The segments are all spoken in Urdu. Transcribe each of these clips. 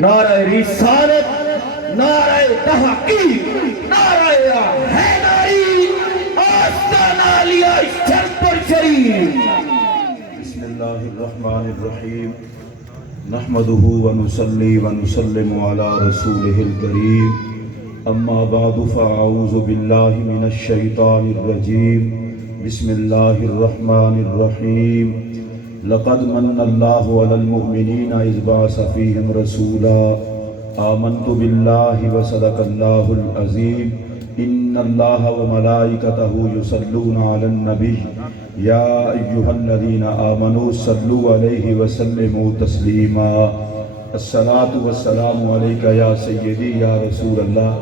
نعرہ رسالت، نعرہ تحقیق، نعرہ حیدری، آستانہ لیا شرط پر شریف۔ بسم اللہ الرحمن الرحیم، نحمدہ ونصلی ونسلم علی رسولہ الکریم، اما بعد فاعوذ باللہ من الشیطان الرجیم، بسم اللہ الرحمن الرحیم۔ لقد من اللہ علی المؤمنین اذ بعث فیہم رسولا آمنت باللہ وصدق اللہ العظیم، ان اللہ وملائکتہ یصلون علی النبی یا ایہا الذین آمنوا صلوا علیہ وسلموا تسلیما۔ الصلاۃ والسلام علیک یا سیدی یا رسول اللہ۔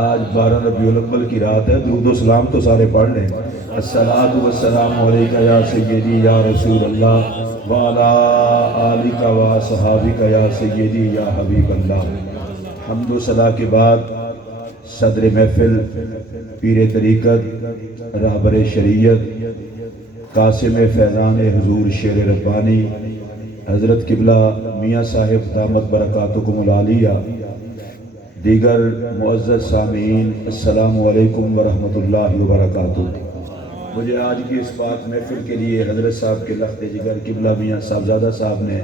آج 12 ربیع الاول کی رات ہے، درود و سلام تو سارے پڑھ لیں۔ الصلاۃ والسلام علیک یا سیدی یا رسول اللہ وعلی آلک و اصحابک یا سیدی یا حبیب اللہ۔ حمد و ثنا کے بعد صدر محفل، پیر طریقت، رہبر شریعت، قاسم فیضان حضور شیر ربانی حضرت قبلہ میاں صاحب دامت برکاتکم العالیہ، دیگر معزز سامعین، السلام علیکم ورحمۃ اللہ وبرکاتہ۔ مجھے آج کی اس بات محفل کے لیے حضرت صاحب کے لخت جگر قبلہ میاں صاحبزادہ صاحب نے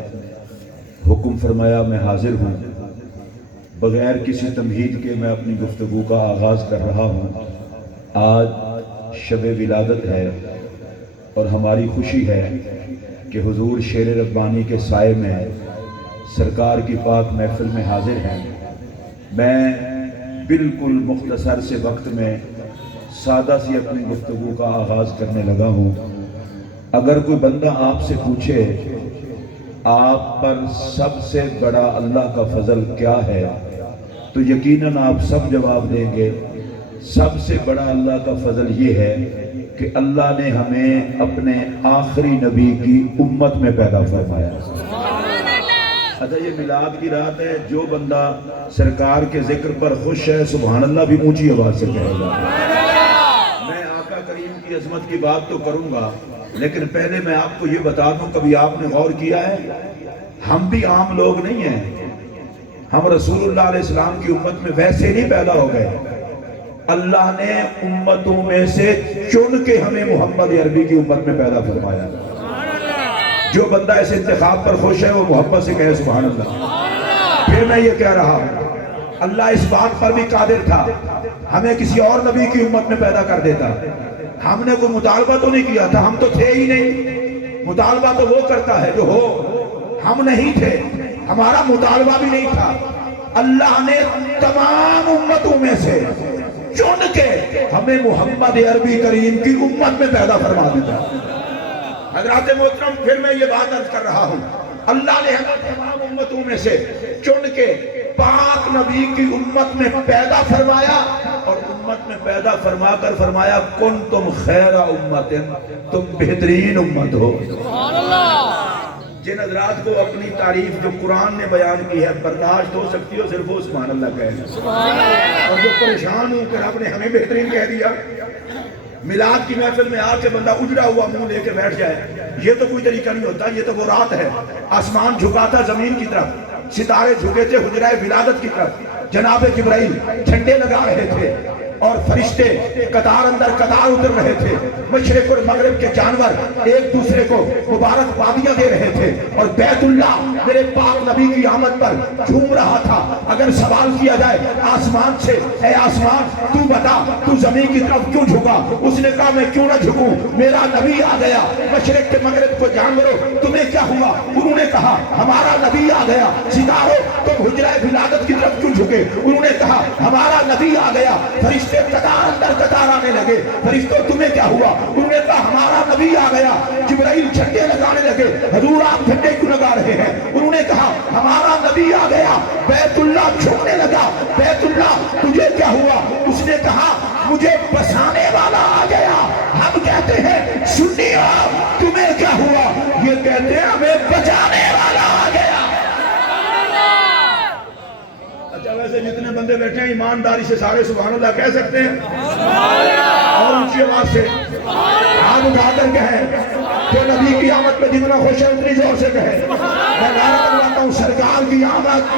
حکم فرمایا، میں حاضر ہوں۔ بغیر کسی تمہید کے میں اپنی گفتگو کا آغاز کر رہا ہوں۔ آج شب ولادت ہے اور ہماری خوشی ہے کہ حضور شیر ربانی کے سائے میں سرکار کی پاک محفل میں حاضر ہیں۔ میں بالکل مختصر سے وقت میں سادہ سی اپنی گفتگو کا آغاز کرنے لگا ہوں۔ اگر کوئی بندہ آپ سے پوچھے آپ پر سب سے بڑا اللہ کا فضل کیا ہے تو یقیناً آپ سب جواب دیں گے، سب سے بڑا اللہ کا فضل یہ ہے کہ اللہ نے ہمیں اپنے آخری نبی کی امت میں پیدا فرمایا۔ اچھا، یہ میلاد کی رات ہے، جو بندہ سرکار کے ذکر پر خوش ہے سبحان اللہ بھی اونچی آواز سے کہے گا۔ میں آقا کریم کی عظمت کی بات تو کروں گا، لیکن پہلے میں آپ کو یہ بتا دوں، کبھی آپ نے غور کیا ہے ہم بھی عام لوگ نہیں ہیں، ہم رسول اللہ علیہ السلام کی امت میں ویسے نہیں پیدا ہو گئے۔ اللہ نے امتوں میں سے چن کے ہمیں محمد عربی کی امت میں پیدا فرمایا۔ جو بندہ اس انتخاب پر خوش ہے وہ محبت سے کہے سبحان اللہ۔ پھر میں یہ کہہ رہا ہوں، اللہ اس بات پر بھی قادر تھا ہمیں کسی اور نبی کی امت میں پیدا کر دیتا۔ ہم نے کوئی مطالبہ تو نہیں کیا تھا، ہم تو تھے ہی نہیں۔ مطالبہ تو وہ کرتا ہے جو ہو، ہم نہیں تھے، ہمارا مطالبہ بھی نہیں تھا۔ اللہ نے تمام امتوں میں سے چن کے ہمیں محمد عربی کریم کی امت میں پیدا فرما دیتا۔ حضرات محترم، پھر میں یہ بات عرض کر رہا ہوں، اللہ نے ہمیں تمام امتوں میں سے چن کے پاک نبی کی امت میں پیدا فرمایا، اور امت میں پیدا فرما کر فرمایا کنتم خیر امت، تم بہترین امت ہو۔ جن حضرات کو اپنی تعریف جو قرآن نے بیان کی ہے برداشت ہو سکتی ہو، صرف وہ سبحان اللہ کہے، اور جو پریشان ہوں کہ رب نے ہمیں بہترین کہہ دیا۔ میلاد کی محفل میں آ کے بندہ اجڑا ہوا منہ لے کے بیٹھ جائے، یہ تو کوئی طریقہ نہیں ہوتا۔ یہ تو وہ رات ہے، آسمان جھکا تھا زمین کی طرف، ستارے جھکے تھے حجرہ ولادت کی طرف، جناب جبرائیل جھنڈے لگا رہے تھے اور فرشتے قطار اندر قطار اتر رہے تھے، مشرق اور مغرب کے جانور ایک دوسرے کو مبارک بادیاں دے رہے تھے، اور بیت اللہ میرے پاک نبی کی آمد پر جھوم رہا تھا۔ اگر سوال کیا جائے آسمان سے، اے آسمان تو بتا تو زمین کی طرف کیوں جھکا؟ اس نے کہا میں کیوں نہ جھکوں، میرا نبی آ گیا۔ مشرق کے مغرب کو جانوروں تمہیں کیا ہوا؟ انہوں نے کہا ہمارا نبی آ گیا۔ ستاروں تم حجرہ ولادت کی طرف کیوں جھکے؟ انہوں نے کہا ہمارا نبی آ گیا۔ فرشتے قطار اندر قطار آنے لگے، فرشتوں تمہیں کیا ہوا؟ انہوں نے کہا ہمارا نبی آ گیا۔ جبرائیل جھنڈے لگانے لگے، حضور آپ جھنڈے کیوں لگا رہے ہیں؟ انہوں نے کہا ہمارا نبی آ گیا۔ بیت اللہ جھکنے لگا، بیت اللہ تجھے کیا ہوا؟ اس نے کہا مجھے بسانے والا آ گیا۔ ہم کہتے ہیں سنیو تمہیں کیا ہوا؟ یہ کہتے ہیں ہمیں بچانے والا آ گیا۔ اچھا، ویسے جتنے بندے بیٹھے ہیں ایمانداری سے سارے سبحان اللہ کہہ سکتے ہیں، اور اونچی آواز سے ہاتھ اٹھا کر کہیں جو نبی کی آمد پہ جتنا خوش ہے اتنی زور سے کہے. میں نعرہ لگاتا ہوں سرکار کی آمد،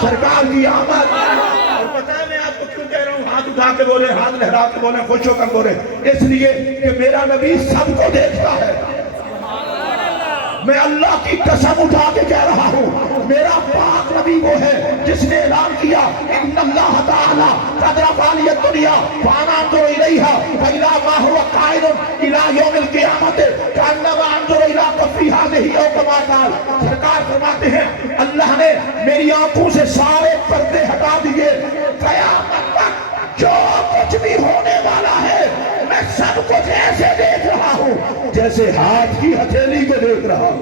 سرکار کی آمد. اور پتہ ہے میں آپ کو کیوں کہہ رہا ہوں ہاتھ اٹھا کے بولے، ہاتھ لہرا کے بولے، خوش ہو کر بولے؟ اس لیے کہ میرا نبی سب کو دیکھتا ہے. میں اللہ کی قسم اٹھا کے کہہ رہا ہوں، میرا پاک نبی وہ ہے جس نے اعلان کیا ان اللہ تعالی قد رفع لی الدنیا وانا انظر الیہا فاذا ما هو قائد الى یوم القیامت کانما انظر الی کفی ہذہ او کما قال. سرکار فرماتے ہیں اللہ نے میری آنکھوں سے سارے پردے ہٹا دیے، قیامت تک جو کچھ بھی ہونے والا ہے میں سب کچھ ایسے دیکھ رہا ہوں جیسے ہاتھ کی ہتھیلی کو دیکھ رہا ہوں.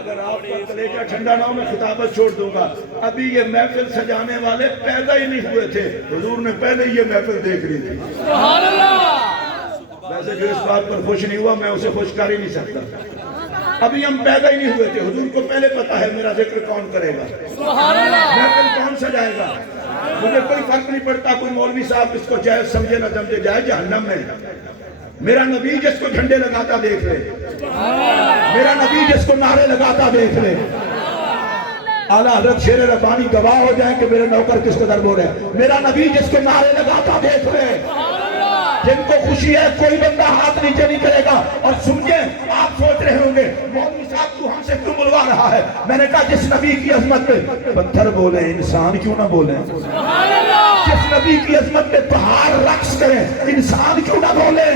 اگر آپ کا کلیجہ ٹھنڈا نہ ہو میں خطابت چھوڑ دوں گا. ابھی یہ محفل سجانے والے پیدا ہی نہیں ہوئے تھے، حضور نے پہلے یہ محفل دیکھ لی تھی. سبحان اللہ. ویسے جو اس بات پر خوش نہیں ہوا میں اسے خوش کر ہی نہیں سکتا. ابھی ہم پیدا ہی نہیں ہوئے تھے، حضور کو پہلے پتا ہے میرا ذکر کون کرے گا، محفل کون سجائے گا. مجھے کوئی فرق نہیں پڑتا کوئی مولوی صاحب اس کو جائز سمجھے نہ سمجھے، جائے جہنم میں. میرا نبی جس کو جھنڈے لگاتا دیکھ لے، میرا نبی جس کو نعرے لگاتا دیکھ لے. اعلیٰ حضرت شیر ربانی گواہ ہو جائیں کہ میرے نوکر کس قدر بول رہے ہیں. میرا نبی جس کو نعرے لگاتا دیکھ لے. جن کو خوشی ہے کوئی بندہ ہاتھ نیچے نہیں کرے گا. اور سمجھیں آپ سوچ رہے ہوں گے مولوی صاحب تو ہم سے کیوں بلوا رہا ہے؟ میں نے کہا جس نبی کی عظمت پہ پتھر بولیں انسان کیوں نہ بولیں؟ جس نبی کی عظمت پہ پہاڑ رقص کریں انسان کیوں نہ بولیں؟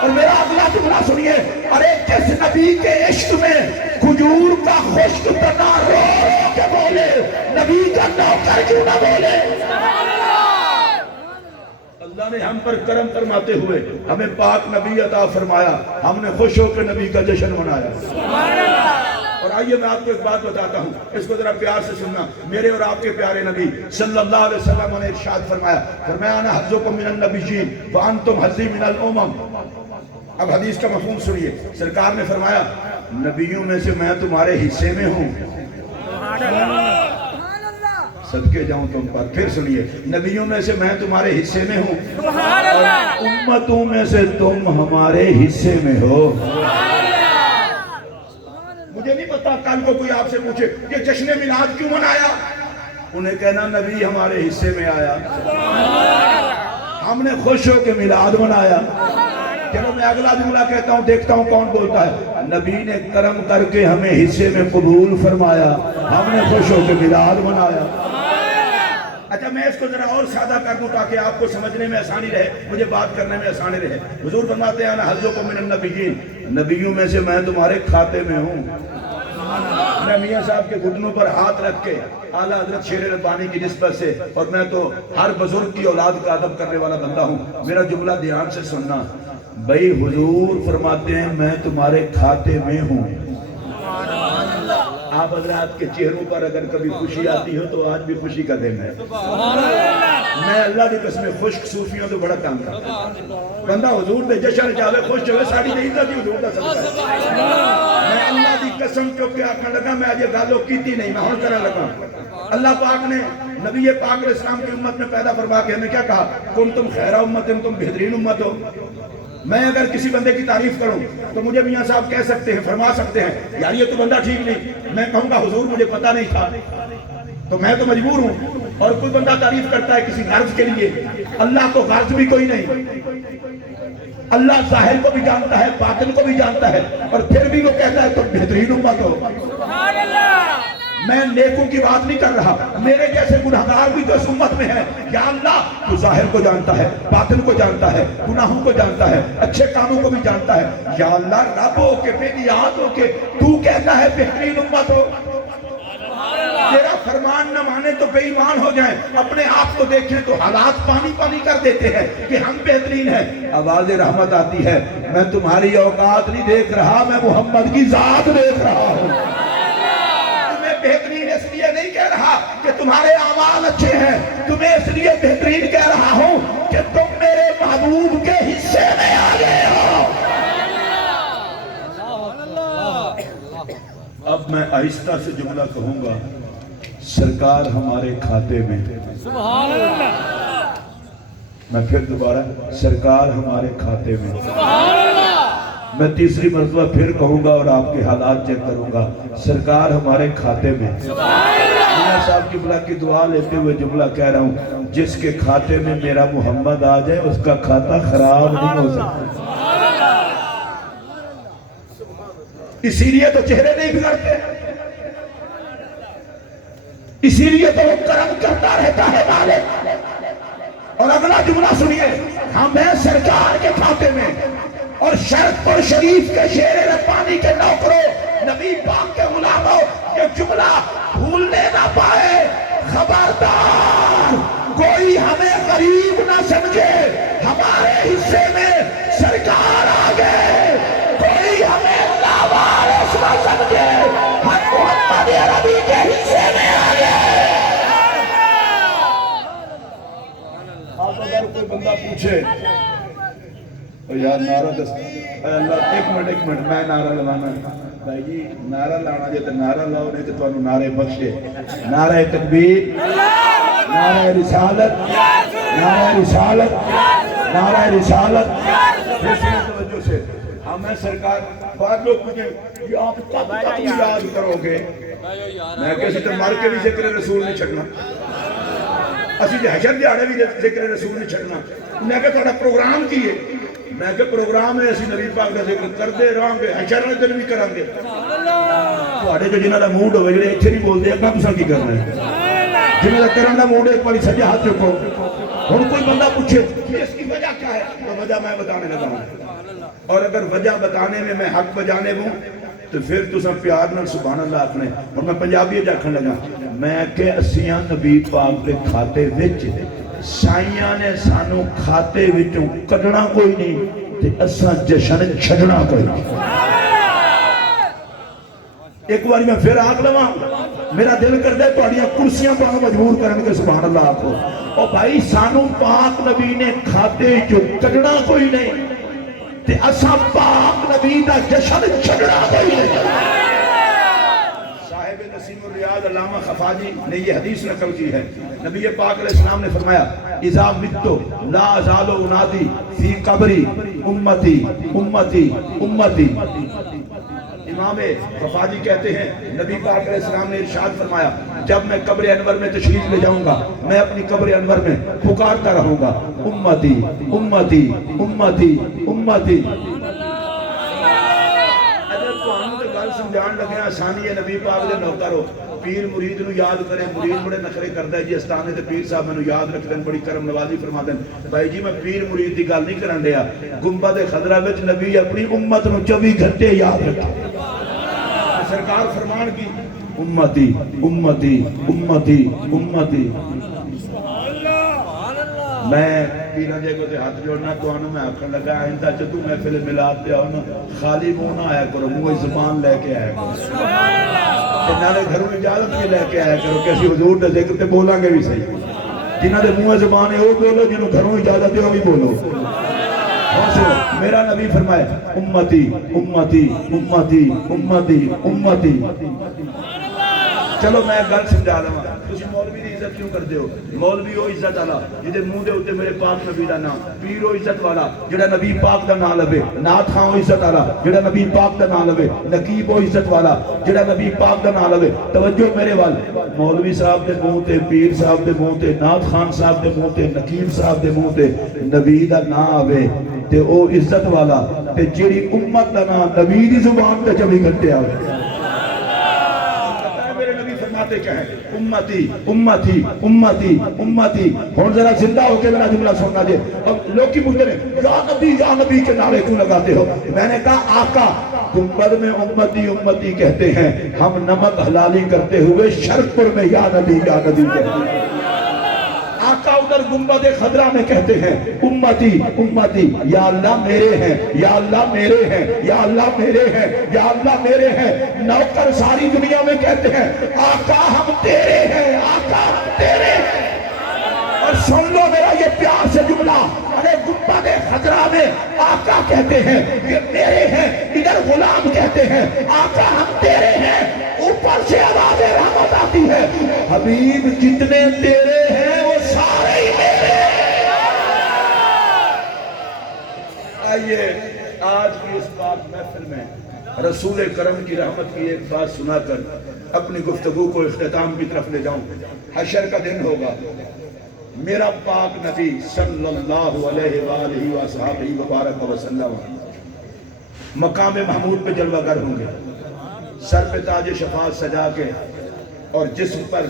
اور میرا اگلا جملہ سنیے، ارے جس نبی کے عشق میں کھجور کا خشک تنا رو رو کے بولے نبی کا نوکر کیوں نہ بولے؟ اللہ نے ہم پر کرم فرماتے ہوئے ہمیں پاک نبی عطا فرمایا، ہم نے خوش ہو کے نبی کا جشن منایا. اور آئیے میں آپ کو ایک بات بتاتا ہوں، اس کو ذرا پیار سے سننا. میرے اور آپ کے پیارے نبی صلی اللہ علیہ وسلم نے ارشاد فرمایا، انا حظکم من النبیین وانتم حظی من الامم. اب حدیث کا مفہوم سنیے. سرکار نے فرمایا نبیوں میں سے میں تمہارے حصے میں ہوں. صدقے جاؤں تم پر. پھر سنیے، نبیوں میں سے میں تمہارے حصے میں ہوں اور امتوں میں سے تم ہمارے حصے میں ہو. مجھے نہیں پتا کل کو کوئی آپ سے پوچھے کہ جشن میلاد کیوں منایا، انہیں کہنا نبی ہمارے حصے میں آیا، ہم نے خوش ہو کے میلاد منایا. چلو میں اگلا جملہ کہتا ہوں، دیکھتا ہوں کون بولتا ہے. نبی نے کرم کر کے ہمیں حصے میں قبول فرمایا، ہم نے خوش ہو کے میلاد منایا. اچھا میں اس کو ذرا اور سادہ کر دوں تاکہ آپ کو سمجھنے میں آسانی رہے، مجھے بات کرنے میں آسانی رہے. حضور فرماتے ہیں انا حظکم من النبیین، نبیوں میں سے میں تمہارے کھاتے میں ہوں. میں میاں صاحب کے گھٹنوں پر ہاتھ رکھ کے اعلیٰ حضرت شیر ربانی کی نسبت سے، اور میں تو ہر بزرگ کی اولاد کا ادب کرنے والا بندہ ہوں، میرا جملہ دھیان سے سننا. بھائی حضور فرماتے ہیں میں تمہارے کھاتے میں ہوں. آپ حضرات کے چہروں پر اگر کبھی خوشی آتی ہو تو آج بھی خوشی کا دن ہے. میں اللہ کی قسم خشک صوفیوں تو بڑا کام کرتا ہوں. بندہ حضور دے جشن چاہے خوش ہوئے ساڑی دے عزت ہی حضور دا صدقہ ہے. میں اللہ کی قسم چوکے آکھنے لگا میں آج یہ گالو کیتی نہیں، میں ہون کرنے لگا. اللہ پاک نے نبی پاک علیہ السلام کی امت میں پیدا فرما کے ہمیں کیا کہا؟ تم خیر امت، تم بہترین امت ہو. میں اگر کسی بندے کی تعریف کروں تو مجھے میاں صاحب کہہ سکتے ہیں، فرما سکتے ہیں یار یہ تو بندہ ٹھیک نہیں. میں کہوں گا حضور مجھے پتا نہیں تھا تو میں تو مجبور ہوں. اور کوئی بندہ تعریف کرتا ہے کسی غرض کے لیے، اللہ کو غرض بھی کوئی نہیں. اللہ ظاہر کو بھی جانتا ہے، باطن کو بھی جانتا ہے، اور پھر بھی وہ کہتا ہے تم بہترین امت ہو. میں نیکوں کی بات نہیں کر رہا، میرے جیسے گناہگار بھی تو اس امت میں ہے. یا اللہ تو ظاہر کو جانتا ہے، باطن کو جانتا ہے، گناہوں کو جانتا ہے، اچھے کاموں کو بھی جانتا ہے. یا اللہ رب ہو کے بے نیاز ہو کے تو کہتا ہے بہترین امت ہو. تیرا فرمان نہ مانے تو بے ایمان ہو جائیں، اپنے آپ کو دیکھیں تو حالات پانی پانی کر دیتے ہیں کہ ہم بہترین ہیں. آواز رحمت آتی ہے، میں تمہاری اوقات نہیں دیکھ رہا، میں محمد کی ذات دیکھ رہا ہوں. بہترین اس لیے نہیں کہہ رہا کہ تمہارے اعمال اچھے ہیں، تمہیں اس لیے بہترین کہہ رہا ہوں کہ تم میرے محبوب کے حصے میں آ گئے ہو. اب میں آہستہ سے جملہ کہوں گا، سرکار ہمارے کھاتے میں. سبحان اللہ. میں پھر دوبارہ، سرکار ہمارے کھاتے میں. سبحان اللہ. میں تیسری مرتبہ پھر کہوں گا اور آپ کے حالات چیک کروں گا، سرکار ہمارے کھاتے میں، میاں صاحب کی بلا کی دعا لیتے ہوئے جملہ کہہ رہا ہوں، جس کے کھاتے میں میرا محمد آ جائے اس کا کھاتا خراب نہیں ہو سکتا۔ اسی لیے تو چہرے نہیں بگڑتے، اسی لیے تو وہ کرم کرتا رہتا ہے مالک۔ اور اگلا جملہ سنیے، ہمیں سرکار کے کھاتے میں اور شرف شریف کے شیر ربانی کے نوکروں، نبی پاک کے غلاموں، یہ جملہ بھولنے نہ پائے، خبردار کوئی ہمیں غریب نہ سمجھے، ہمارے حصے میں سرکار آ گئے، کوئی ہمیں لاوارث نہ سمجھے، ہم محمد عربی کے حصے میں آ گئے۔ اب اگر کوئی بندہ پوچھے یار نعرہ دس، اے اللہ ایک منٹ میں نعرہ لگانا ہے، بھائی جی نعرہ لانا جائے تو نعرہ لاؤ، نہیں تو تمہیں نعرے بخشے، نعرہ تکبیر، نعرہ رسالت، نعرہ رسالت، نعرہ رسالت۔ پھر سنیں توجہ سے، ہمیں سرکار بعد لوگ پوچھیں یہ آپ کب تک یاد کرو گے، میں کہتے تو مر کے بھی ذکر رسول نہیں چھڑنا، اسی حشر دیاڑے بھی ذکر رسول نہیں چھڑنا، میں کہ تھوڑا پروگرام کیے، میں کہ پروگرام ہے اسی نبی پاک کا ذکر کرتے رہاں گے، حشر والے دن بھی کریں گے۔ تھوڑے جو جنہاں دا موڈ ہوئے جڑے اتھے نہیں بولتے اگاں تساں کی کرنا ہے، جنہاں دا کرن دا موڈ ایک باری سجا ہاتھ چکو، ہن کوئی بندہ پوچھے اس کی وجہ کیا ہے، تو وجہ میں بتانے لگا ہوں، اور اگر وجہ بتانے میں حق بجانے ہوں تو پھر تساں پیار نال سبحان اللہ آکھنے، اور میں پنجابی جاکھن لگا، میں کہ اسیاں نبی پاک دے کھاتے وچ سائیاں نے سانو کھاتے وچوں کڈنا کوئی نہیں تے اساں جشن چھڈنا کوئی نہیں۔ ایک باری میں پھر آکھ لواں، میرا دل کر دے تہاڈیاں کرسیاں پا مجبور کرن کے سبحان اللہ آکھو، او بھائی سانو پاک نبی نے کھاتے جو کڈنا کوئی نہیں تے اساں پاک نبی دا جشن چھڈنا کوئی نہیں۔ صاحب نسیم الریاض علامہ خفاجی نے یہ حدیث نقل کی ہے، نبی پاک علیہ السلام نے فرمایا اذا متو لا ازال انادی فی قبری امتی امتی امتی۔ امام خفاجی کہتے ہیں نبی پاک علیہ السلام نے ارشاد فرمایا جب میں قبر انور میں تشریف لے جاؤں گا میں اپنی قبر انور میں پکارتا رہوں گا امتی امتی امتی امتی۔ سمجھان لگے آسانی ہے نبی پاک دے نوکر ہو، پیر مرید نو یاد کرے، مرید بڑے نخرے کرتا ہے جی استانے تے پیر صاحب میں یاد رکھ دیں، بڑی کرم نوازی فرما دیں، بھائی جی میں پیر مرید دی گل نہیں کرن دیا، گنبد خضرا وچ نبی اپنی امت نو 24 گھنٹے یاد رکھے، سرکار فرمان کی امتی امتی امتی امتی۔ میں پیرا جے کو تے ہاتھ جوڑنا تو انہوں میں آکھن لگا آئندہ جدو میں فلم ملاد پہ آؤں خالی منہ نہ آیا کرو، منہ زبان لے کے آیا کرو، نالے گھروں اجازت کے لے کے آیا کرو، کیسی حضور دے ذکر تے بولاں گے بھی صحیح، جنہاں دے منہ زبان ہے وہ بولو، جنہوں گھروں اجازت ہے وہ بھی بولو۔ میرا نبی فرمائے امتی امتی امتی امتی امتی۔ چلو میں گل سمجھا لوں، تسی مولوی دی عزت کیوں کرتے ہو؟ مولوی وہ عزت والا جہدے منہ دے اوتے میرے پاک نبی دا نام، پیر وہ عزت والا جڑا نبی پاک دا نام لوے، نعت خواں وہ عزت والا جڑا نبی پاک دا نام لوے، نقیب وہ عزت والا جڑا نبی پاک دا نام لوے۔ توجہ میرے وال، مولوی صاحب دے منہ تے، پیر صاحب دے منہ تے، نعت خان صاحب دے منہ تے، نقیب صاحب دے منہ تے نبی دا نام آوے تے او عزت والا، تے جیڑی امت دا نام نبی دی زبان تے 24 گھنٹے آوے۔ کیا ہے امتی امتی امتی امتی۔ ہون ذرا زندہ ہو کے میرا جملہ سننا دے، اب لوگ کی پوچھتے ہیں یا نبی کے نعرے کیوں لگاتے ہو؟ میں نے کہا آقا گنبد میں امتی امتی کہتے ہیں، ہم نمک حلالی کرتے ہوئے شرپور میں یا نبی کہتے ہیں، آقا ادھر گنبد خضرا میں کہتے ہیں امتی امتی، یا اللہ میرے ہیں یا اللہ میرے ہیں یا اللہ میرے ہیں یا اللہ میرے ہیں۔ نوکر ساری دنیا میں کہتے ہیں آقا ہم تیرے ہیں آقا ہم تیرے ہیں۔ اور سن لو میرا یہ پیار سے جملہ، ارے گنبد خضرا میں آقا کہتے ہیں یہ میرے ہیں، ادھر غلام کہتے ہیں آقا ہم تیرے ہیں، اوپر سے آواز رحمت آتی ہے حبیب جتنے تیرے ہیں وہ سارے ہی میرے ہیں۔ آئیے آج کی اس بات رسول کرم کی رحمت کی ایک بات سنا کر اپنی گفتگو کو اختتام کی طرف لے جاؤں. حشر کا دن ہوگا، میرا پاک نبی صلی اللہ علیہ وآلہ وصحبہ وبارک وسلم مقام محمود پہ جلوہ گر ہوں گے، سر پہ تاج شفاعت سجا کے اور جسم پر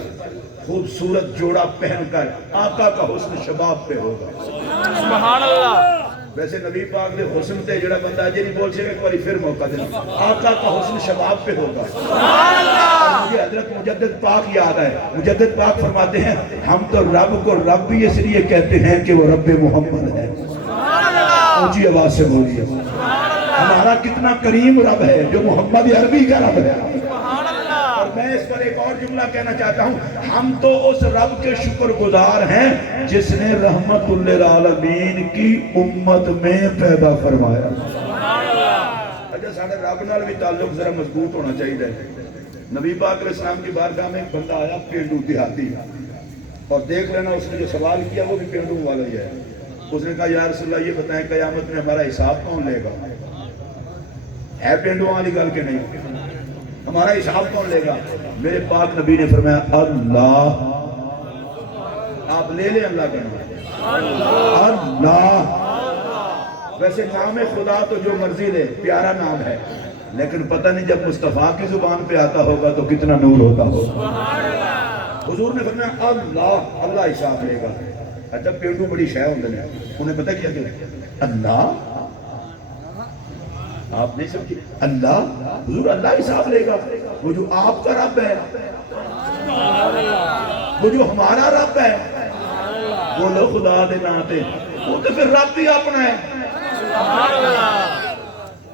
خوبصورت جوڑا پہن کر آقا کا حسن شباب پہ ہوگا. سبحان اللہ. ویسے نبی پاک نے حسن تے جڑا بندہ جی نہیں بول سے ایک باری پھر موقع دینا، آقا کا حسن شباب پہ ہوگا. مجھے حضرت مجدد پاک یاد ہے، مجدد پاک فرماتے ہیں ہم تو رب کو رب بھی اس لیے کہتے ہیں کہ وہ رب محمد ہے. اونچی آواز سے بولیے، ہمارا کتنا کریم رب ہے جو محمد عربی کا رب ہے. اور میں اس پر ایک اور جملہ کہنا چاہتا ہوں، ہم تو اس رب کے شکر گزار ہیں جس نے رحمت للعالمین کی امت میں پیدا فرمایا. اچھا ساڑھے رب نال بھی تعلق ذرا مضبوط ہونا چاہیے. نبی پاک علیہ السلام کی بارگاہ میں ایک بندہ آیا پینڈو دیہاتی، اور دیکھ لینا اس نے جو سوال کیا وہ بھی پینڈو والا ہی ہے. اس نے کہا یا رسول اللہ یہ بتائیں قیامت میں ہمارا حساب کون لے گا؟ ہے پینڈو والی گل کہ نہیں؟ ہمارا حساب کون لے گا؟ میرے پاک نبی نے فرمایا اللہ. آپ لے لیں اللہ کا نام اللہ. ویسے نام خدا تو جو مرضی لے، پیارا نام ہے، لیکن پتہ نہیں جب مصطفیٰ کی زبان پہ آتا ہوگا تو کتنا نور ہوتا ہوگا. حضور نے فرمایا اللہ، اللہ حساب لے گا. اچھا پینڈو بڑی شے ہوندے نے، انہیں پتہ کیا کہ اللہ آپ نہیں سمجھے اللہ، حضور اللہ حساب لے گا. وہ جو آپ کا رب ہے، وہ جو ہمارا رب ہے، وہ لو خدا دے ناتے وہ تو پھر رب بھی اپنا ہے.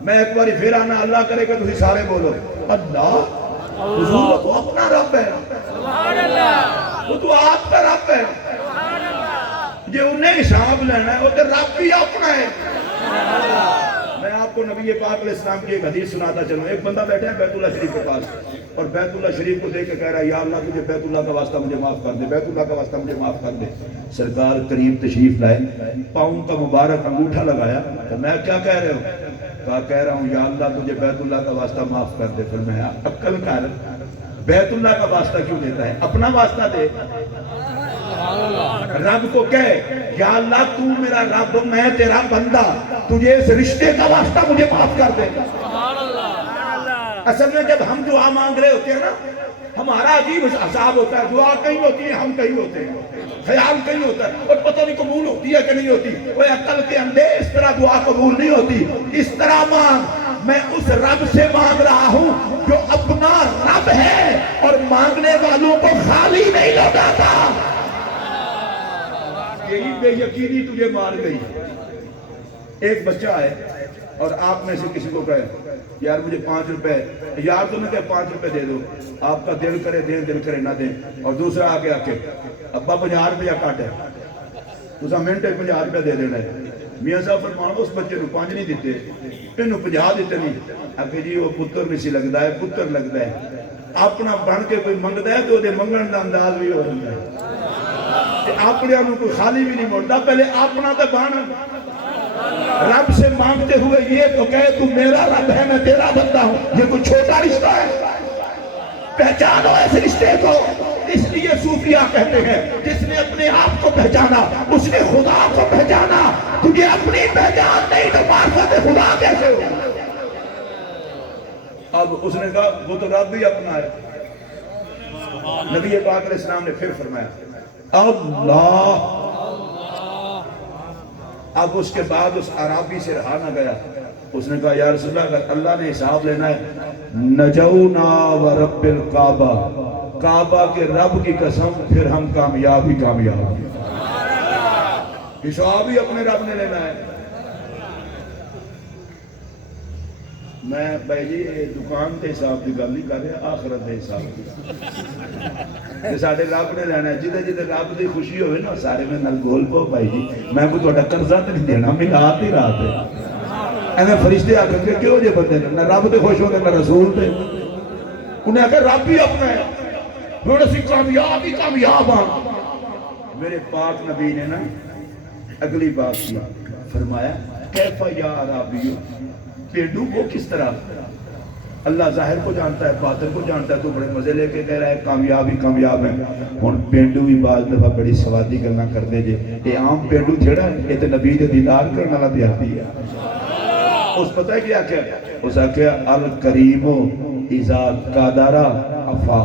میں ایک باری پھر آنا اللہ کرے گا تو ہی سارے بولو اللہ. حضور تو اپنا رب ہے، وہ تو آپ کا رب ہے. یہ انہیں حساب لینا ہے، وہ تو رب بھی اپنا ہے. میں آپ کو نبی پاک علیہ السلام کی ایک حدیث سناتا چلوں. ایک بندہ بیٹھا ہے بیت اللہ شریف کے پاس اور بیت اللہ شریف کو دیکھ کے کہہ رہا ہے یا اللہ مجھے بیت اللہ کا واسطہ مجھے معاف کر دے، بیت اللہ کا واسطہ مجھے معاف کر دے. سرکار قریب تشریف لائے، پاؤں کا مبارک انگوٹھا لگایا. تو میں کیا کہہ رہے ہو؟ کہا کہہ رہا ہوں یا اللہ مجھے بیت اللہ کا واسطہ معاف کر دے. پھر میں عقل کر، بیت اللہ کا واسطہ کیوں دیتا ہے؟ اپنا واسطہ دے. رب کو کہے یا اللہ تو میرا رب، میں تیرا بندہ، تجھے اس رشتے کا واسطہ مجھے معاف کر دے. اصل میں جب ہم دعا مانگ رہے ہوتے ہیں نا، ہمارا عجیب حساب ہوتا ہے. دعا کہیں ہوتی ہے، ہم کہیں ہوتے ہیں، خیال کہیں ہوتا ہے، اور پتہ نہیں قبول ہوتی ہے کہ نہیں ہوتی. وہ عقل کے اندھے اس طرح دعا قبول نہیں ہوتی. اس طرح مانگ، میں اس رب سے مانگ رہا ہوں جو اپنا رب ہے اور مانگنے والوں کو خالی نہیں لوٹاتا. یہی بے یقینی تجھے مار گئی. ایک بچہ ہے اور آپ میں سے کسی کو کہے یار مجھے 5 روپے، یار تو نہ کہ 5 روپے دے دو، آپ کا دل کرے دیں دل کرے نہ دیں. اور دوسرا آگے آ کے ابا 50 روپیہ کٹ ہے، اسا منٹ 50 روپے دے دینا ہے. میاں صاحب فرمان اس بچے نو 5 نہیں دیتے، انہوں 50 دیتے نہیں. آگے جی وہ پتر نہیں سی لگتا ہے، پتر لگتا ہے. اپنا بن کے کوئی منگتا ہے تو دے منگن دا انداز بھی ہو رہا ہے. اپنے انہوں کوئی خالی بھی نہیں موڑتا. پہلے اپنا تو بان رب سے مانگتے ہوئے یہ تو کہے تو میرا رب ہے میں تیرا بندہ ہوں. یہ کوئی چھوٹا رشتہ ہے؟ پہچانو اس رشتے کو. اس لیے صوفیہ کہتے ہیں جس نے اپنے آپ کو پہچانا اس نے خدا کو پہچانا. تجھے اپنی پہچان نہیں تو معرفت خدا کیسے ہو؟ اب اس نے کہا وہ تو رب بھی اپنا ہے. نبی پاک علیہ السلام نے پھر فرمایا اللہ. اب اس کے بعد اس عرابی سے رہا نہ گیا. اس نے کہا یا رسول اللہ اگر اللہ نے حساب لینا ہے نجونا ورب الکعبہ، کعبہ کے رب کی قسم پھر ہم کامیاب ہی کامیاب. حساب ہی اپنے رب نے لینا ہے. میں بھائی جی دکان تے حساب کی گل نہیں کر رہا، آخرت دے حساب کی. ساڈے رب نے لینا ہے. جدے جدے رب دی خوشی ہوئے نا سارے میں نل گول پو بھائی جی میں کوئی تہاڈا قرضہ تے نہیں دینا، میلاد ہی رات ہے. ایویں فرشتے آ کے کیوں جے بندے نہ رب تے خوش ہوندے نہ رسول تے. انہیں آخر رب ہی اپنا ہے، ہن اسی کامیاب ہی کامیاب ہاں. میرے پاک نبی نے نا اگلی بات کی، فرمایا کیف یا عربیو، پیڈو وہ کس طرح؟ اللہ ظاہر کو جانتا ہے، باطن کو جانتا ہے. تو بڑے مزے لے کے کہہ رہا ہے کامیاب ہی کامیاب ہے. ہن پینڈو بھی بعض دفعہ بڑی سوادی گلاں کردے جے. یہ عام پینڈو جیڑا ہے یہ تے نبی دے دیدار کرن والا دیہاتی ہے. اس پتہ ہے کیا کیا اس آکھیا الکریم اذا قادر عفا.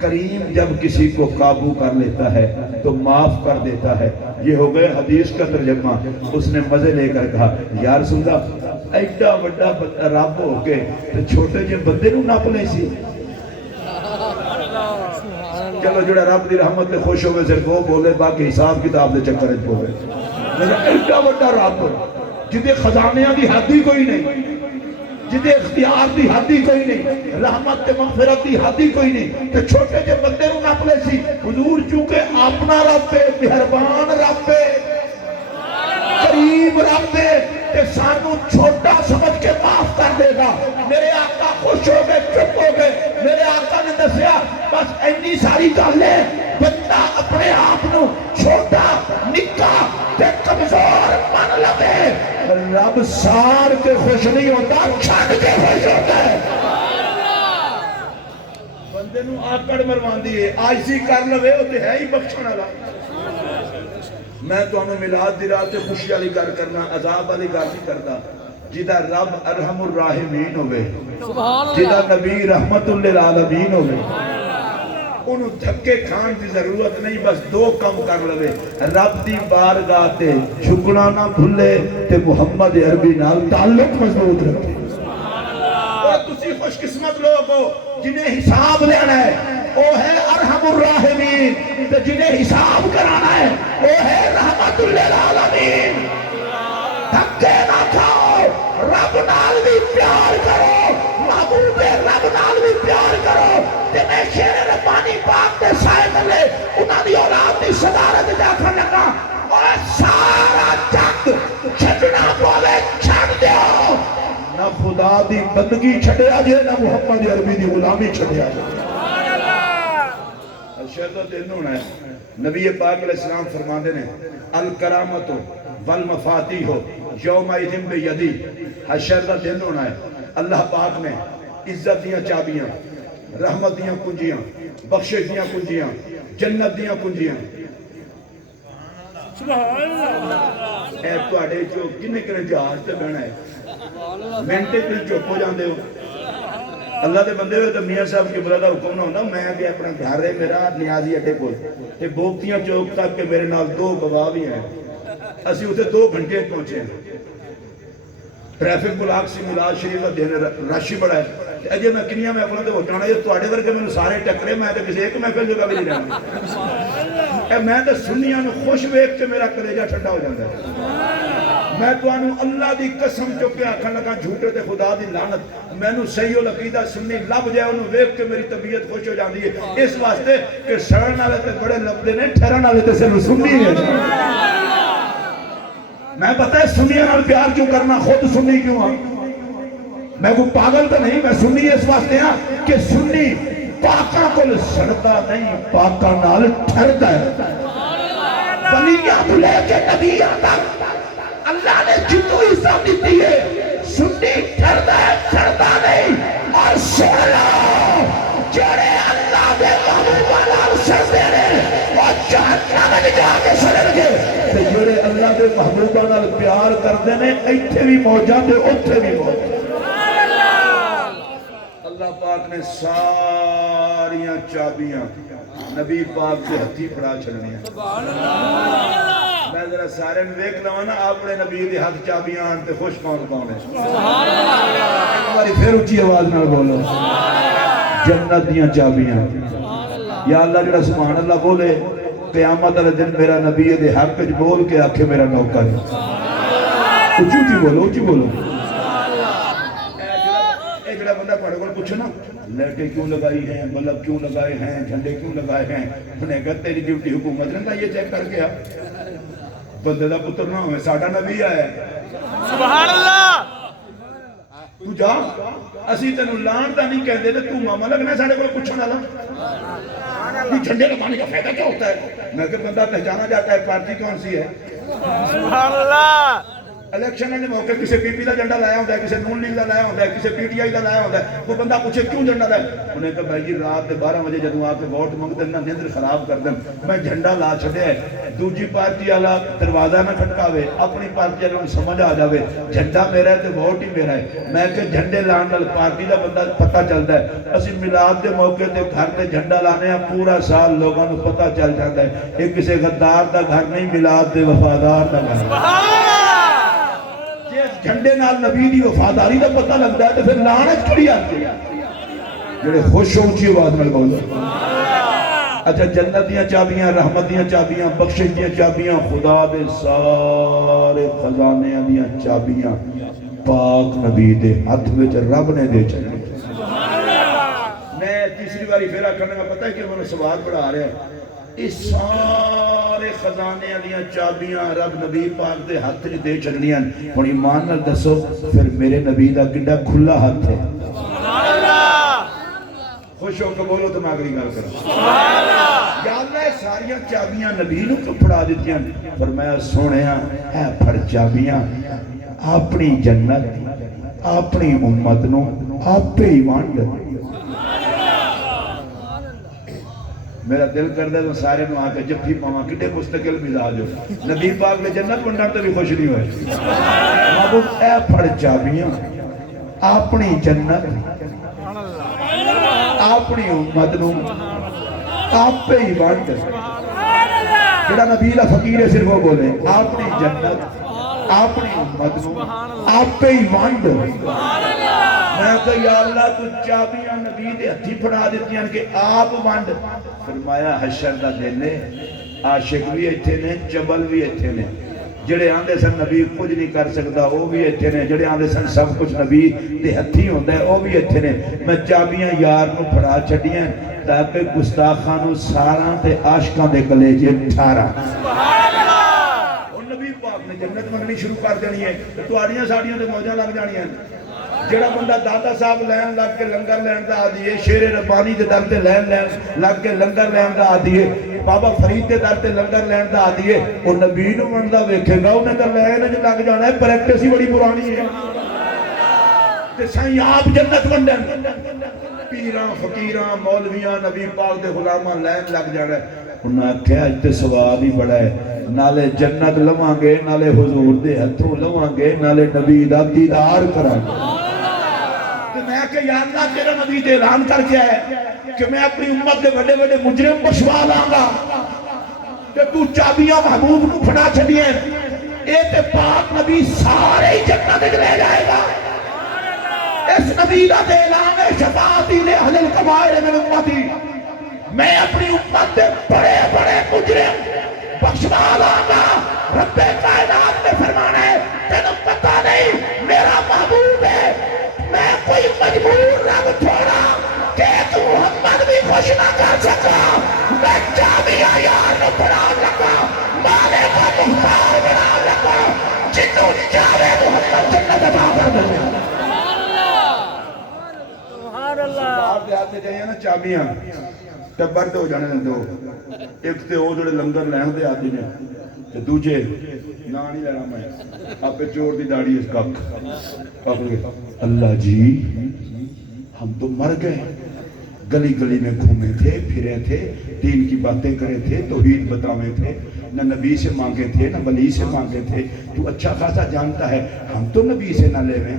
کریم جب کسی کو قابو کر لیتا ہے تو معاف کر دیتا ہے. یہ ہو گئے حدیث کا ترجمہ. اس نے مزے لے کر کہا یا رسول اللہ ایڈا بڑا رب ہو کے تو چھوٹے جے بندے نو نپ لے سی. چلو جڑا رب دی رحمت تے خوش ہوئے صرف وہ بولے، باقی حساب کتاب دے چکر وچ پوے. ایڈا بڑا رب جدے خزانیاں دی حد ہی کوئی نہیں، جدے اختیار دی حد ہی کوئی نہیں، رحمت تے مغفرت دی حد ہی کوئی نہیں، تے چھوٹے جے بندے نو نپ لے سی. حضور چونکہ اپنا رب ہے، مہربان رب ہے، کریم رب ہے، تے سانو چھوٹا سمجھ کے معاف کر دے گا. میرے آقا خوش ہو گئے، چپ ہو گئے. میرے آقا نے دسیا بس اینی ساری گل ہے، بندہ اپنے آپ نو چھوٹا نکا تے کمزور مان لے، رب سار کے خوش نہیں ہوتا، چھڑ کے خوش ہوتا ہے. بندے نو آکڑ مروان دیئے آجزی کر لوے وہ تے ہے ہی بخشن والا. میں تو ہمیں میلاد دی رات خوشی والی گل کرنا، عذاب والی گل نہیں کرتا. جدا رب ارحم الراحمین ہوئے، جدا نبی رحمت للعالمین ہوئے، انہوں دھکے کھان کی ضرورت نہیں، بس دو کم کر لوے. رب دی بارگاہ تے جھکنا نہ بھولے تے محمد عربی نال تعلق مضبوط رکھے. اور تسی خوش قسمت لوگ ہو جنہیں حساب لینا ہے وہ ہے ارحم الراحمین، تے جنہیں حساب کرانا ہے وہ ہے رحمت للعالمین. دھکے نہ کھاؤ، رب نال بھی پیار کرو، محبوب رب نال بھی پیار کرو. تے میں شیر ربانی پاک دے سائے ملے انہاں دی اولاد دی صدارت دیکھن لگا اور سارا جگ چھڈنا پوے چھڈ دیو. نہ خدا دی بندگی چھڈیا جے، نہ محمد عربی دی غلامی چھڈیا جے. شہد دن ہونا ہے. نبی پاک علیہ السلام فرماندے نے الکرامت والمفاتیح یومئذ بیدی. حشر دا دن ہونا ہے، اللہ پاک نے عزت دیاں چابیاں، رحمت دیاں کنجیاں، بخشش دیاں کنجیاں، جنت دیاں کنجیاں. اے تواڈے جو کنے کنے جہاز تے بہنا ہے منٹے تے چپ ہو جاندے ہو. اللہ دے بندے ہوئے تو میاں صاحب قبلہ دا حکم نہ ہوتا. میں بھی اپنا گھر ہے میرا نیازی اڈے کول تے بوکتیاں چوک تک کہ میرے نال دو گواہ بھی ہیں. اسی اتنے 2 گھنٹے پہنچے ہیں. ٹریفک بلاک سی میلاد شریف کا دن رش بڑا ہے. اجے میں کنیاں محفلوں تے ووٹاں یہ تواڈے ورگے مینوں سارے ٹکرے، میں تے کسی ایک محفل جگہ بھی نہیں رہنا. میں تے سنیاں نوں خوش ویکھ کے میرا کلیجہ ٹھنڈا ہو جاندا ہے. میں تانوں اللہ دی قسم چک کے آکھن لگا جھوٹے تے خدا دی لعنت، مینوں صحیح العقیدہ سنی لب جائے انہوں ویکھ کے میری طبیعت خوش ہو جاندی ہے. اس واسطے کہ سڑن والے تے بڑے لبدے نے، ٹھہرن والے تے صرف سنی ہے. میں پتہ ہے سنیاں نال پیار کیوں کرنا، خود سنی کیوں ہاں. میں کوئی پاگل تو نہیں، میں سنی اس واسطے ہاں کہ سنی پاکاں کول سڑتا نہیں، پاکاں نال ٹھہردا ہے. ولیاں تو لے کے نبیاں تک اللہ نے جتو عزت دیتی ہے. سنی ٹھہردا ہے، سڑتا نہیں. اور سن لو جڑے اللہ دے محبوباں نال سڑدے نے اور جہنم وچ جا کے سڑن گے، تے جڑے اللہ دے محبوباں نال پیار کردے نے ایتھے بھی موجاں تے اوتھے بھی موجاں. اللہ پاک نے ساریاں چابیاں نبی پاک کے ہتھی پڑا چھڑنی ہیں. میں ذرا سارے میں ویکھ لواں نا اپنے نبی دے ہاتھ چابیاں آن تے خوش کون کون ہے. ہماری پھر اونچی آواز نال بولو جنت دیاں چابیاں. یا اللہ جڑا سبحان اللہ بولے قیامت والے دن میرا نبی دے حق وچ بول کے آکھے میرا نوکر ہے. اونچی بولو، اونچی بولو. اے جڑا بندہ پڑھ کر پوچھے نا لائٹیں کیوں لگائی ہیں، بلب کیوں لگائے ہیں، جھنڈے کیوں لگائے ہیں، انہیں کہا تیری ڈیوٹی حکومت نے یہ چیک کر کے آ. بندے دا پتر نہ ہوئے ساڈا نبی آیا ہے. سبحان اللہ. تو جا اسی تینوں لان دا نہیں کہندے تے تو ماما لگنا ساڈے کول پوچھن والا. جھنڈے لگانے کا فائدہ کیا ہوتا ہے؟ میں کہ بندہ پہچانا جاتا ہے پارٹی کون سی ہے. سبحان اللہ. الیکشن کے موقع کسی پی پی کا جھنڈا لایا ہوتا ہے, کسی نون لیگ کا لایا ہوتا ہے, کسی پی ٹی آئی کا لایا ہوتا ہے. کوئی بندہ پوچھے کیوں جھنڈا لایا, انہیں کہا بھائی جی رات کے 12 بجے جدوں آ کے ووٹ منگتے ہیں نیندر خراب کر دیں, میں جھنڈا لا چھڈیا ہے. دوجی پارٹی والا دروازہ نہ کھٹکاوے, اپنی پارٹی والوں سمجھ آ جاوے جھنڈا میرا ہے تو ووٹ ہی میرا ہے. میں کہ جھنڈے لان نال پارٹی کا بندہ پتہ چلتا ہے. اسی میلاد کے موقع تے گھر تے جھنڈا لانے ہیں, پورا سال لوگوں کو پتہ چل جاتا ہے یہ کسی غدار دا گھر نہیں, میلاد دے وفادار دا گھر. جھنڈے نال نبی دی وفاداری دا پتہ لگتا ہے تو پھر لعنت کیڑی آتی ہے. جڑے خوش ہو اونچی آواز نال بولو. اچھا جنت دیاں چابیاں, رحمت دیاں چابیاں, بخشش دیاں چابیاں, خدا دے سارے خزانے دیاں چابیاں پاک نبی دے ہاتھ وچ رب نے دے چھڈی. میں تیسری باری پھیرا کرنے کا پتہ ہے کہ میں سوال پڑھا رہا ہے. اس سارے خزانے دیاں چابیاں رب نبی پاک دے ہاتھ وچ دے چھڈنیاں. ہن ایمان نال دسو پھر میرے نبی دا کڈا کھلا ہاتھ ہے. خوش ہو کے بولو تو میں اگلی گل کراں. یا اللہ ساریاں چابیاں نبی نو کیوں پھڑا دتیاں؟ فرمایا سونیا اے پھڑ چابیاں اپنی جنت اپنی امت نو آپے ہی وانڈ. میرا دل کردا ہے تو سارے نو آ کے جفی پاواں, کڈے مستقل مزاج ہو. نبی پاک نے جنت ونڈن تے بھی خوش نہیں ہوئے. محبوب اے پھڑ چابیاں اپنی جنت اپنی امت نو آپے ہی وانڈ. جڑا نبی دا فقیر ہے صرف وہ بولے اپنی جنت اپنی امت نو آپے ہی وانڈ. میں کہ یا اللہ تو چابیاں نبی دے ہتھی پھڑا دیتیاں کہ آپ وانڈ. فرمایا حشر دا دن ہے, عاشق بھی ایتھے نے, جبل بھی ایتھے نے. جڑے آندے سن نبی کچھ نہیں کر سکتا وہ بھی ایتھے نے, جڑے آندے سن سب کچھ نبی دے ہتھی ہوندا ہے وہ بھی ایتھے نے. میں چابیاں یار نو پھڑا چھڈیاں تاکہ گستاخاں نو ساراں تے عاشقاں دے کلیجے ٹھاراں. اور نبی پاک نے جنت منگنی شروع کر دینی ہے تے تواڈیاں ساڈیاں تے موجاں لگ جانیاں. جڑا بندہ داتا صاحب لین لگ کے لنگر لین دا عادی ہے, شیر ربانی دے در تے لین لگ کے لنگر لین دا عادی ہے, بابا فرید دے در تے لنگر لین دا عادی ہے, اور نبی نو مندا ویکھے گا انہیں تے لین وچ لگ جانا ہے. پریکٹس ہی بڑی پرانی ہے. تے سائیں آپ جنت ونڈن, پیراں فقیراں مولویاں نبی پاک دے غلاماں لین لگ جانا ہے. انہاں آکھیا اج تے سوال ہی بڑا ہے, نالے جنت لواں گے, نالے حضور دے ہتھوں لواں گے, نالے نبی دا دیدار کراں گے. میں کہ یا اللہ تیرا نبی تے اعلان کر کے ہے کہ میں اپنی امت کے بڑے بڑے مجرم بخشوا لاں گا کہ تو چابیاں محبوب کو پھڑا چھڈیے اے تے پاک نبی سارے ہی جنت وچ لے جائے گا. اس نبی دا تے اعلان ہے شفاعتی لاہل الکبائر من امتی, میں اپنی امت کے بڑے بڑے مجرم بخشوا لاں گا. رب کائنات نے فرمانا ہے تینوں پتہ نہیں میرا محبوب ہے, میں کوئی مجبور رب تھوڑا کہ تو محمد بھی خوش نہ کر سکا. میں چابیاں یار نو پڑھا لگا, مالے کا مختار بنا لگا, جنوں چاہے محمد جنت عطا کر دے. سبحان اللہ. باہر دے ہاتھ جائیں نا چابیاں ٹبر تے ہو جانے دو. ایک تے او جڑے لنگر لین دے آدی نے تے دوجے نا نہیں لینا میں آپ پہ چور دی داڑھی اس کا اللہ جی ہم تو مر گئے, گلی گلی میں گھومے تھے, پھرے تھے, دین کی باتیں کرے تھے, توحید بتاوے تھے, نہ نبی سے مانگے تھے نہ ولی سے مانگے تھے. تو اچھا خاصا جانتا ہے ہم تو نبی سے نہ لے ویں,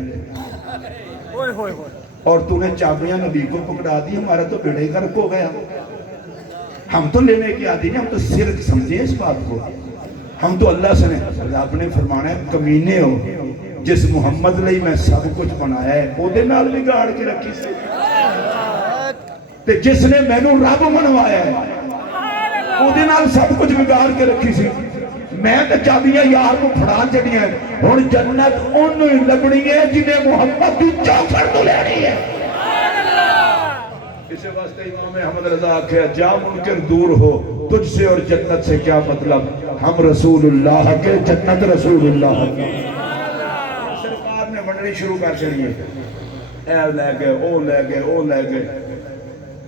اور تو نے چابیاں نبی کو پکڑا دی, ہمارا تو بیڑے غرق ہو گیا. ہم تو لینے کی عادی نہیں, ہم تو صرف سمجھیں اس بات کو. ہم تو اللہ سے نے آپ نے فرمانا ہے کمینے ہو, جس محمد لئی میں سب کچھ بنایا ہے وہ دے نال بھی گاڑ کے رکھی سے, تے جس نے میں نو رب منوایا ہے وہ دے نال سب کچھ بگاڑ کے رکھی سی. میں تے چابیاں یار کو پھڑا چڑیاں, ہن جنت انہوں ہی لبنی ہے جنہیں محمد دی چوکھٹ تو لینی ہے. اسے واسطے امام احمد رضا آکھیا جا منکر دور ہو, تجھ سے اور جنت سے کیا مطلب, ہم رسول اللہ کے, جنت رسول اللہ کے. سرکار نے بننی شروع کر چڑی ہے, اے لے گئے او لے گئے او لے گئے.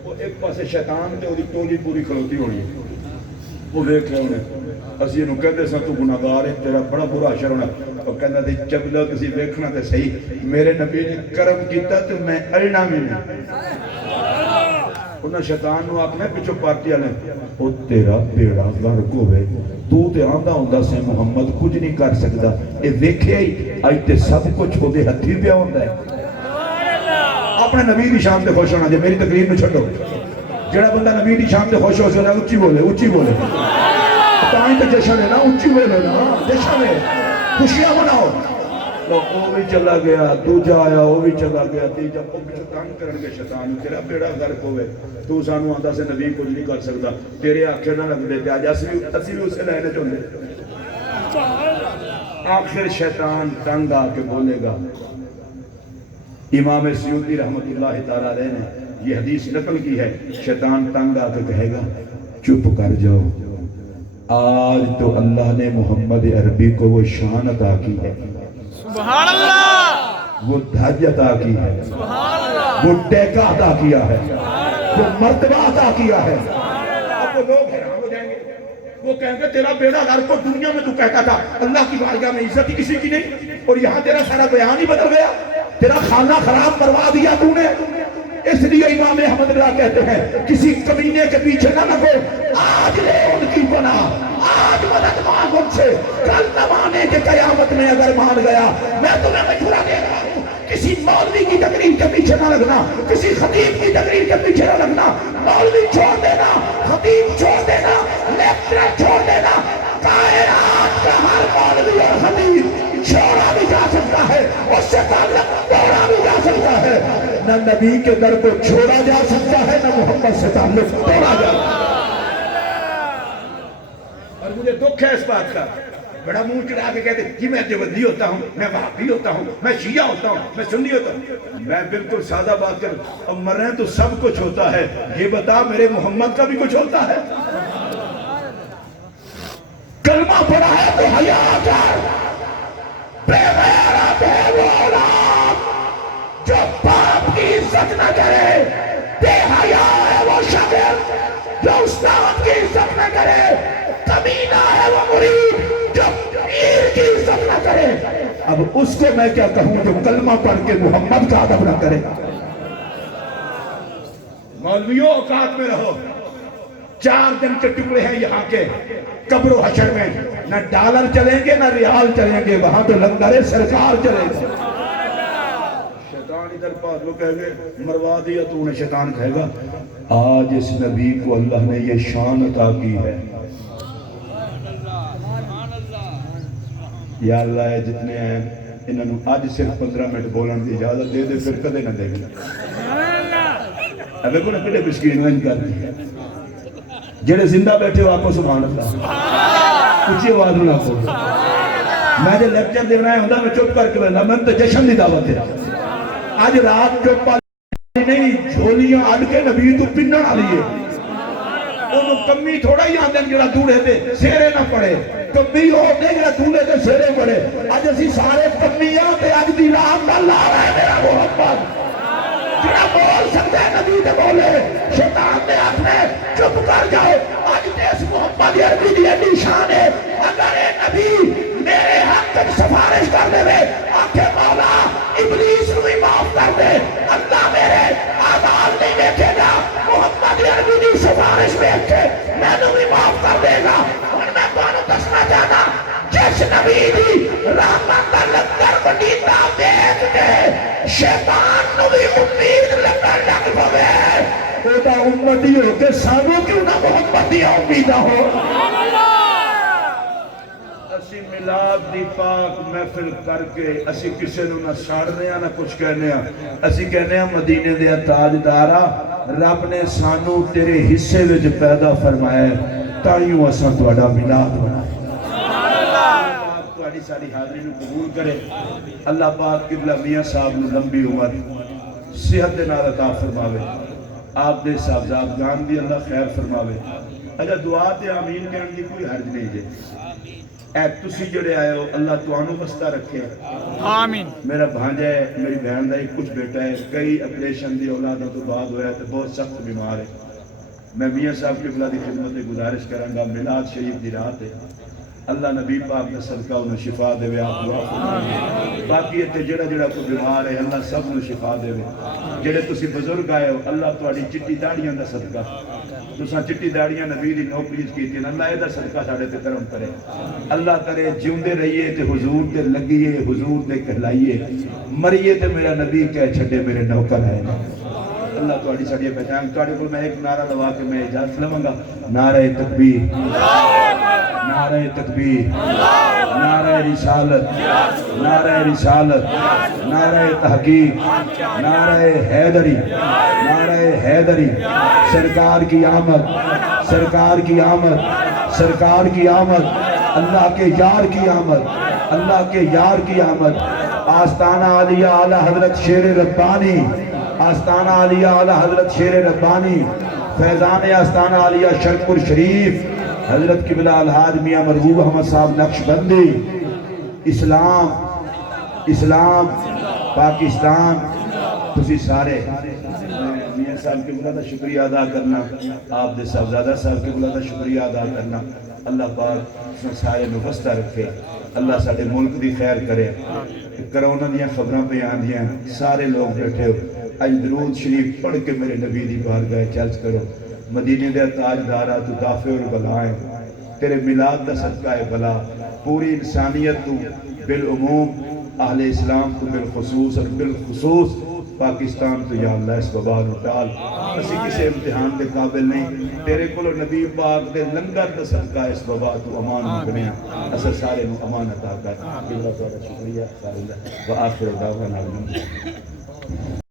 وہ ایک پاسے شیطان تے وہ ٹولی پوری کھلوتی ہونی ہے, وہ ویکھ لیا انہیں اسی انہوں کہتے سا تو گناہگار ہے تیرا بڑا برا حشر ہونا وہ کہنا تھی چبلو کسی ویکھنا تے صحیح میرے نبی نے کرم کیتا تو میں اڑنا بھی نہیں انہاں شیطان نو آکھنا پچھو پارٹی والے او تیرا بیڑا غرق ہوئے تو تے آندا ہوندا سے محمد کچھ نہیں کر سکدا اے ویکھیا ہی اج تے سب کچھ اودے ہتھی پیا ہوندا ہے اپنے نبی دی شان تے خوش ہونا جے میری تقریر نو چھڈو جڑا بندہ نبی دی شان تے خوش ہو سکدا اونچی بولے تائیں تے جشن ہے نا اونچی بولے نا جشن ہے خوشیاں مناؤ وہ بھی چلا گیا دوجا آیا وہ بھی چلا گیا تیجا وہ بھی تنگ کرنگے شیطان تیرا بیڑا غرق ہوئے تو سانو آندا سے نبی کچھ نہیں کر سکتا تیرے آنکھیں نہ لگ دے تے آج اسی بھی اسے لینے چاہتے آخر شیطان تنگ آ کے بولے گا امام سیوطی رحمت اللہ تعالیٰ علیہ نے یہ حدیث نقل کی ہے شیطان تنگ آ کے کہے گا چپ کر جاؤ آج تو اللہ نے محمد عربی کو وہ شان عطا کی ہے سبحان اللہ وہ دھج عطا کی ہے سبحان اللہ وہ ٹیکہ عطا کیا ہے وہ مرتبہ عطا کیا ہے اب وہ لوگ حیران ہو جائیں گے وہ کہیں گے تیرا بیڑا غرق کو دنیا میں تو کہتا تھا اللہ کی بارگاہ میں عزت ہی کسی کی نہیں اور یہاں تیرا سارا بیان ہی بدل گیا تیرا خانہ خراب کروا دیا تو نے اس لیے امام احمد رضا کہتے ہیں کسی کمینے کے پیچھے نہ لگو آج لے ان کی بنا آج مدد مانگ ان سے کل نہ مانے کہ قیامت میں اگر مان گیا میں تمہیں مشورہ دے رہا ہوں کسی مولوی کی تقریر کے پیچھے نہ لگنا کسی خطیب کی تقریر کے پیچھے نہ لگنا مولوی چھوڑ دینا خطیب چھوڑ دینا لیکچرر چھوڑ دینا کائنات کا ہر مولوی اور خطیب چھوڑا بھی جا سکتا ہے اس سے تعلق توڑا بھی جا سکتا ہے نہ نبی کے در کو چھوڑا جا سکتا ہے نہ محمد سے تعلق توڑا جا سکتا ہے اور مجھے دکھ ہے اس بات کا بڑا منہ چڑھا کے کہتے کہ میں دیوبندی ہوتا ہوں میں وہابی ہوتا ہوں میں شیعہ ہوتا ہوں میں سنی ہوتا ہوں میں بالکل سادہ بات کر اب مریں تو سب کچھ ہوتا ہے یہ بتا میرے محمد کا بھی کچھ ہوتا ہے کلمہ پڑھا ہے تو حیا کر بے غیرت ہے وہ اولاد جو باپ کی عزت نہ کرے بے حیا ہے وہ شاگرد جو استاد کی عزت نہ کرے کمینہ ہے وہ مرید جو پیر کی عزت نہ کرے اب اس کو میں کیا کہوں جو کلمہ پڑھ کے محمد کا ادب نہ کرے مولویوں اوقات میں رہو 4 دن کے ٹکڑے ہیں یہاں کے قبر و حشر میں نہ ڈالر چلیں گے نہ ریال چلیں گے وہاں تو لنگر سرکار چلے گا شیطان ادھر پاس لو کہے گے مروا دیا تو انہیں شیطان کہے گا آج اس نبی کو اللہ نے یہ شان عطا کی ہے یا اللہ ہے جتنے ہیں انہوں نے آج صرف 15 منٹ بولن دی اجازت دے دے پھر کدے نہ دے گا ابھی کو نہ کدے مسکین وین کر دی جڑے زندہ بیٹھے ہو آپ کو سبحان اللہ کچھ آواز نہ کھو میں جو لیکچر دینا ہے ہوندہ میں چپ کر کے بنا میں تو جشن دی دعوت ہے آج رات چپ پالی نہیں جھولیاں اڑ کے نبی تو پنن والی ہے انہوں کمی تھوڑا ہی آندن جڑا دوڑے تے سیرے نہ پڑے کمی ہو دے جڑا دوڑے تے سیرے پڑے آج اسی سارے کمیاں تے آج دی رام دا لا رہا ہے میرا محمد جڑا بول سکتے ہیں نبی دے بولے شیطان نے اپنے چپ کر جاؤ آج تیس محمد عربی دی نشان ہے اگر اے نبی میرے حق تک سفارش کر دے وے آنکھیں مولا ابلیس نو ہی معاف کر دے اللہ میرے آدال نہیں دیکھے گا محمد عربی دی سفارش دیکھ کے میں نو ہی معاف کر دے گا اور میں کونو دسنا چاہتا جس نبی دی رحمت اللہ کر بڑیتا دیکھ کے شیطان نو بھی امید لگن لگ پوے اوہ دا امتی ہو کہ سانو کیوں نہ محمدی امیدہ ہو اسی ملاد دی پاک محفل کر کے اسی کسے نو نہ ساڑنے نہ کچھ کہنے اسی کہنے مدینے دیا تاجدارا رب نے سانو تیرے حصے وچ پیدا فرمایا تائیوں اساں تواڈا ملاد بنا تواڈی ساری حاضری نو قبول کرے اللہ پاک قبلہ میاں صاحب نو لمبی عمر صحت دے نال عطا فرماوے آپ دے صاحبزادگان بھی اللہ خیر فرماوے اجا دعا تے آمین کہن دی کوئی حرج نہیں جے اے تسی جڑے آئے ہو اللہ توانو بستہ رکھے آمین میرا بھانجا ہے میری بہن دا ایک کچھ بیٹا ہے کئی اپریشن دی اولادوں تو بعد ہویا ہے تو بہت سخت بیمار ہے میں میاں صاحب کی بلا دی خدمت گزارش کروں گا، میلاد شریف دی رات ہے، اللہ نبی پاک کا صدقہ انہوں شفا دے وے، آپ دعا فرمائیں۔ باقی اتنے جڑا جڑا کوئی بیمار ہے اللہ سب انہوں شفا دے وے۔ جڑے تسی بزرگ آئے ہو اللہ تواڈی چٹی داڑیاں دا صدقہ، تساں چٹی داڑیاں نبی دی نوکری کیتی ہیں، اللہ دا صدقہ ساڈے تے کرم کرے، اللہ کرے جیوندے رہیے تے حضور تے لگیے، حضور تے کہلائیے، مریے تے میرا نبی کہہ چھڈے میرے نوکر ہے۔ اللہ تواڈی ساڈی پہچان، تواڈے کول میں ایک نعرہ لوا کے میں اجازت لواں گا، نعرہ تکبیر، نعرہ تکبیر، نعرہ رسالت، نعرہ رسالت، نعرہ تحقیق، نعرہ حیدری، نعرہ حیدری، سرکار کی آمد، سرکار کی آمد، سرکار کی آمد، اللہ کے یار کی آمد، اللہ کے یار کی آمد، آستانہ عالیہ اعلی حضرت شیر ربانی، آستانہ عالیہ اعلی حضرت شیر ربانی، فیضان آستانہ عالیہ شرکپور شریف، حضرت قبلہ الحاج میاں مرغوب احمد صاحب نقش بندی، اسلام، اسلام، پاکستان، تسی سارے میاں صاحب قبلہ دا شکریہ ادا کرنا، آپ دے صاحبزادہ صاحب قبلہ دا شکریہ ادا کرنا، اللہ پاک سارے نفستہ رکھے، اللہ ساڑھے ملک دی خیر کرے۔ کرونا دیاں خبراں پہ آندیاں، سارے لوگ بیٹھے ہو، اج درود شریف پڑھ کے میرے نبی دی بارگاہ چرچ کرو، مدینے دے تاجدارا تو دافع البلائیں، تیرے میلاد دا صدقہ ہے بلا، پوری انسانیت تو بالعموم، اہل اسلام تو بالخصوص اور بالخصوص پاکستان تو یا اللہ اس وبا نو ٹال، اسی کسی امتحان دے قابل نہیں، تیرے کلو نبی پاک دے لنگر دا صدقہ اس وبا تو امان مگنیا، اثر سارے نو امان عطا کر۔ اللہ تعالیٰ شکریہ، وآخر دعوانا الحمدللہ۔